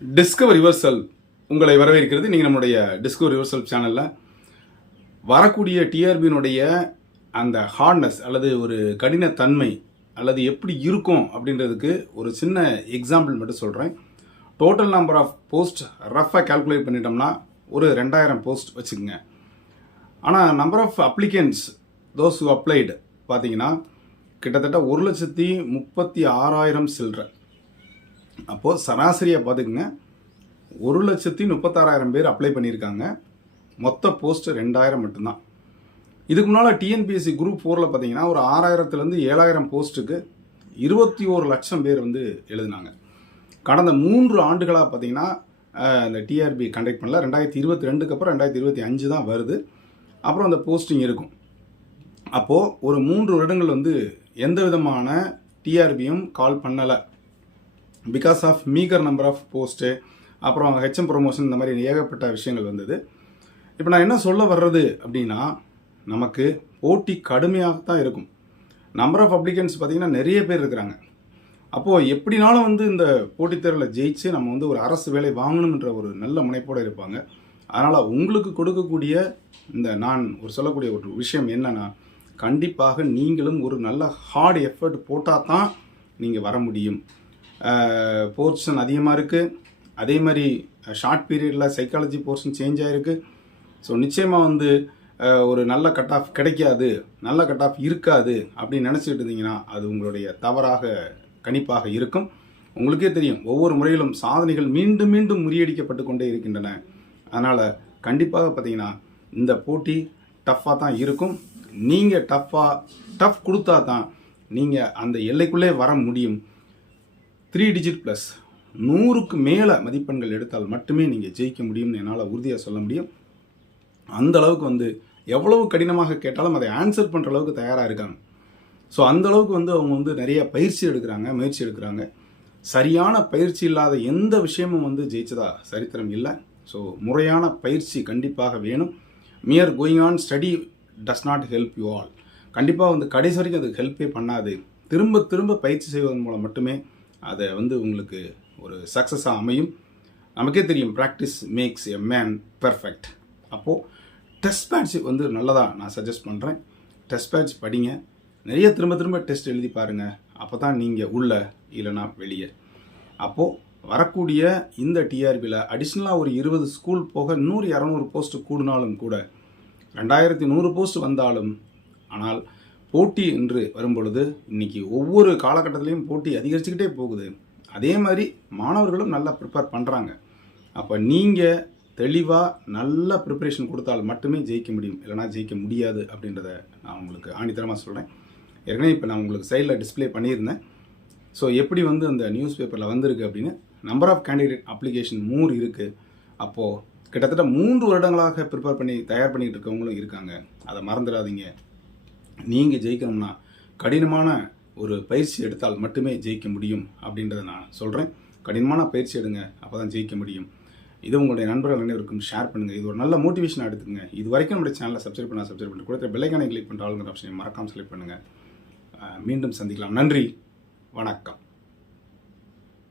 Discover reversal உங்களை வரவேற்கிறது. நீங்கள் நம்முடைய டிஸ்கவர் ரிவர்சல் சேனலில் வரக்கூடிய டிஆர்பியினுடைய அந்த ஹார்ட்னஸ் அல்லது ஒரு கடினத்தன்மை அல்லது எப்படி இருக்கும் அப்படின்றதுக்கு ஒரு சின்ன எக்ஸாம்பிள் மட்டும் சொல்கிறேன் டோட்டல் நம்பர் ஆஃப் போஸ்ட் ரஃபாக கால்குலேட் பண்ணிட்டோம்னா ஒரு ரெண்டாயிரம் போஸ்ட் வச்சுக்கோங்க. ஆனால் number of applicants those who applied பார்த்தீங்கன்னா கிட்டத்தட்ட ஒரு லட்சத்தி முப்பத்தி ஆறாயிரம் சில்லற. அப்போது சராசரியாக பார்த்துக்குங்க. ஒரு லட்சத்தி முப்பத்தாறாயிரம் பேர் அப்ளை பண்ணியிருக்காங்க. மொத்த போஸ்ட் ரெண்டாயிரம் மட்டும்தான். இதுக்கு முன்னால் டிஎன்பிஎஸ்சி குரூப் ஃபோரில் பார்த்தீங்கன்னா ஒரு ஆறாயிரத்துலேருந்து ஏழாயிரம் போஸ்ட்டுக்கு இருபத்தி ஒரு லட்சம் பேர் வந்து எழுதினாங்க. கடந்த மூன்று ஆண்டுகளாக பார்த்தீங்கன்னா இந்த டிஆர்பி கண்டக்ட் பண்ணல. ரெண்டாயிரத்தி இருபத்தி ரெண்டுக்கு அப்புறம் ரெண்டாயிரத்தி இருபத்தி அஞ்சு தான் வருது. அப்புறம் அந்த போஸ்டிங் இருக்கும். அப்போது ஒரு மூன்று வருடங்கள் வந்து எந்த விதமான டிஆர்பியும் கால் பண்ணலை. Because of meagre number of post அப்புறம் ஹெச்எம் ப்ரொமோஷன் இந்த மாதிரி ஏகப்பட்ட விஷயங்கள் வந்தது. இப்போ நான் என்ன சொல்ல வர்றது அப்படின்னா நமக்கு போட்டி கடுமையாக தான் இருக்கும். நம்பர் ஆஃப் அப்ளிகன்ஸ் பார்த்தீங்கன்னா நிறைய பேர் இருக்கிறாங்க. அப்போது எப்படினாலும் வந்து இந்த போட்டித் தேர்வில் ஜெயிச்சு நம்ம வந்து ஒரு அரசு வேலை வாங்கணுன்ற ஒரு நல்ல முனைப்போடு இருப்பாங்க. அதனால் உங்களுக்கு கொடுக்கக்கூடிய இந்த நான் ஒரு சொல்லக்கூடிய ஒரு விஷயம் என்னன்னா கண்டிப்பாக நீங்களும் ஒரு நல்ல ஹார்ட் எஃபர்ட் போட்டால் தான் நீங்கள் வர முடியும். போர்ஷன் அதிகமாக இருக்குது அதே மாதிரி ஷார்ட் பீரியடில் சைக்காலஜி போர்ஷன் சேஞ்ச் ஆகிருக்கு ஸோ நிச்சயமாக வந்து ஒரு நல்ல கட் ஆஃப் கிடைக்காது நல்ல கட் ஆஃப் இருக்காது அப்படின்னு நினச்சிக்கிட்டு இருந்தீங்கன்னா அது உங்களுடைய தவறாக கணிப்பாக இருக்கும். உங்களுக்கே தெரியும் ஒவ்வொரு முறையிலும் சாதனைகள் மீண்டும் மீண்டும் முறியடிக்கப்பட்டு கொண்டே இருக்கின்றன. அதனால் கண்டிப்பாக பார்த்தீங்கன்னா இந்த போட்டி டஃப்பாக தான் இருக்கும். நீங்கள் டஃப்பாக டஃப் கொடுத்தா தான் நீங்கள் அந்த எல்லைக்குள்ளே வர முடியும். த்ரீ டிஜிட் ப்ளஸ் நூறுக்கு மேலே மதிப்பெண்கள் எடுத்தால் மட்டுமே நீங்கள் ஜெயிக்க முடியும்னு என்னால் உறுதியாக சொல்ல முடியும். அந்த அளவுக்கு வந்து எவ்வளவு கடினமாக கேட்டாலும் அதை ஆன்சர் பண்ணுற அளவுக்கு தயாராக இருக்காங்க. ஸோ அந்த அளவுக்கு வந்து அவங்க வந்து நிறைய பயிற்சி எடுக்கிறாங்க முயற்சி எடுக்கிறாங்க. சரியான பயிற்சி இல்லாத எந்த விஷயமும் வந்து ஜெயிச்சதா சரித்திரம் இல்லை. ஸோ முறையான பயிற்சி கண்டிப்பாக வேணும். Mere going on study does not help you all கண்டிப்பாக வந்து கடைசி வரைக்கும் அது ஹெல்ப்பே பண்ணாது. திரும்ப திரும்ப பயிற்சி செய்வதன் மூலம் மட்டுமே அதை வந்து உங்களுக்கு ஒரு சக்ஸஸாக அமையும். நமக்கே தெரியும் practice makes a man perfect அப்போது டெஸ்ட் பேட்ச் வந்து நல்லதாக நான் சஜஸ்ட் பண்ணுறேன் டெஸ்ட் பேட்ச் படிங்க. நிறைய திரும்ப திரும்ப டெஸ்ட் எழுதி பாருங்கள் அப்போ தான் நீங்கள் உள்ள இல்லைனா வெளியே. அப்போது வரக்கூடிய இந்த டிஆர்பியில் அடிஷ்னலாக ஒரு இருபது ஸ்கூல் போக நூறு இரநூறு போஸ்ட்டு கூடினாலும் கூட ரெண்டாயிரத்தி நூறு போஸ்ட் வந்தாலும் ஆனால் போட்டி என்று வரும்பொழுது இன்னைக்கு ஒவ்வொரு காலகட்டத்திலையும் போட்டி அதிகரிச்சுக்கிட்டே போகுது. அதே மாதிரி மாணவர்களும் நல்லா ப்ரிப்பேர் பண்ணுறாங்க அப்போ நீங்கள் தெளிவாக நல்ல ப்ரிப்பரேஷன் கொடுத்தால் மட்டுமே ஜெயிக்க முடியும். இல்லைனா ஜெயிக்க முடியாது அப்படின்றத நான் உங்களுக்கு ஆணித்தரமாக சொல்கிறேன் ஏற்கனவே இப்போ நான் உங்களுக்கு சைடில் டிஸ்பிளே பண்ணியிருந்தேன். ஸோ எப்படி வந்து அந்த நியூஸ் பேப்பரில் வந்திருக்கு அப்படின்னு number of candidate application more இருக்குது அப்போது கிட்டத்தட்ட மூன்று வருடங்களாக ப்ரிப்பேர் பண்ணி தயார் பண்ணிக்கிட்டு இருக்கவங்களும் இருக்காங்க. அதை மறந்துடாதீங்க. நீங்கள் ஜெயிக்கணும்னா கடினமான ஒரு பயிற்சி எடுத்தால் மட்டுமே ஜெயிக்க முடியும் அப்படின்றத நான் சொல்கிறேன் கடினமான பயிற்சி எடுங்க அப்போ தான் ஜெயிக்க முடியும். இது உங்களுடைய நண்பர்கள் அனைவருக்கும் ஷேர் பண்ணுங்கள் இது ஒரு நல்ல மோட்டிவேஷனாக எடுத்துங்க இது வரைக்கும் நம்மளுடைய சேனலை சப்ஸ்கிரைப் பண்ணால் சப்ஸ்கிரைப் பண்ணி கொடுத்த பெல்லைக்கானை கிளிக் பண்ணுற ஆளுங்கிற ஆப்ஷனை மறக்காமல் செலக்ட் பண்ணுங்கள் மீண்டும் சந்திக்கலாம். நன்றி. வணக்கம்.